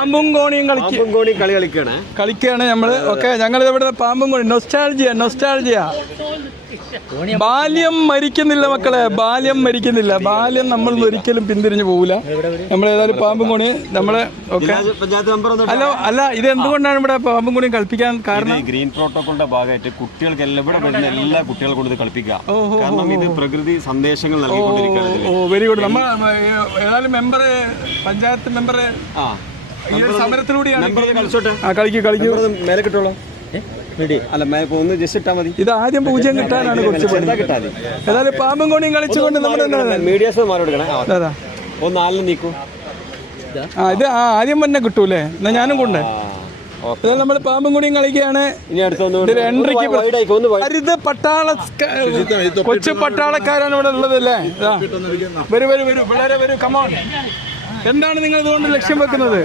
പാമ്പും കോണിയും കളിക്കുകയാണ് നമ്മള്. ഓക്കെ, ഞങ്ങൾ ഇവിടെ പാമ്പും കോണി നൊസ്റ്റാൾജിയ. ബാല്യം മരിക്കുന്നില്ല മക്കളെ, ബാല്യം മരിക്കുന്നില്ല. ബാല്യം നമ്മൾ ഒരിക്കലും പിന്തിരിഞ്ഞു പോകില്ല. നമ്മൾ ഏതായാലും പാമ്പും കോണി നമ്മള് ഓക്കെ. അല്ല ഇത് എന്തുകൊണ്ടാണ് ഇവിടെ പാമ്പും കോണിയും കളിപ്പിക്കാൻ കാരണം? ഗ്രീൻ പ്രോട്ടോക്കോളിന്റെ ഭാഗമായിട്ട് കുട്ടികൾക്ക് ഇവിടെ വരുന്ന എല്ലാ കുട്ടികളെ കൊണ്ട് കളിപ്പിക്കാം. കാരണം ഇത് പ്രകൃതി സന്ദേശങ്ങൾ നൽകിക്കൊണ്ടിരിക്കുകയാണ്. Very good. നമ്മൾ ഏതായാലും മെമ്പർ, പഞ്ചായത്ത് മെമ്പർ ഈ സമരത്തിലൂടെയാണ് കളിക്കൂ. മേലെ കിട്ടുള്ളൂ. അല്ല ജസ്റ്റ് ഇട്ടാ മതി. ഇത് ആദ്യം പൂജ്യം കിട്ടാനാണ് കുറച്ച് പണി. ഏതായാലും പാമ്പും കോണിയും കളിച്ചുകൊണ്ട് മീഡിയാസ് നാലിന് നീക്കൂ. ഇത് ആദ്യം തന്നെ കിട്ടൂലേ? എന്നാ ഞാനും കൊണ്ടേ. നമ്മൾ പാമ്പും കൂടിയും കളിക്കുകയാണ്. ഹരിത പട്ടാള കൊച്ചു പട്ടാളക്കാരാണ് ഇവിടെ ഉള്ളതല്ലേ? വരൂ പിള്ളേരെ വരൂ, കമോൺ. എന്താണ് നിങ്ങൾ ഇതുകൊണ്ട് ലക്ഷ്യം വെക്കുന്നത്?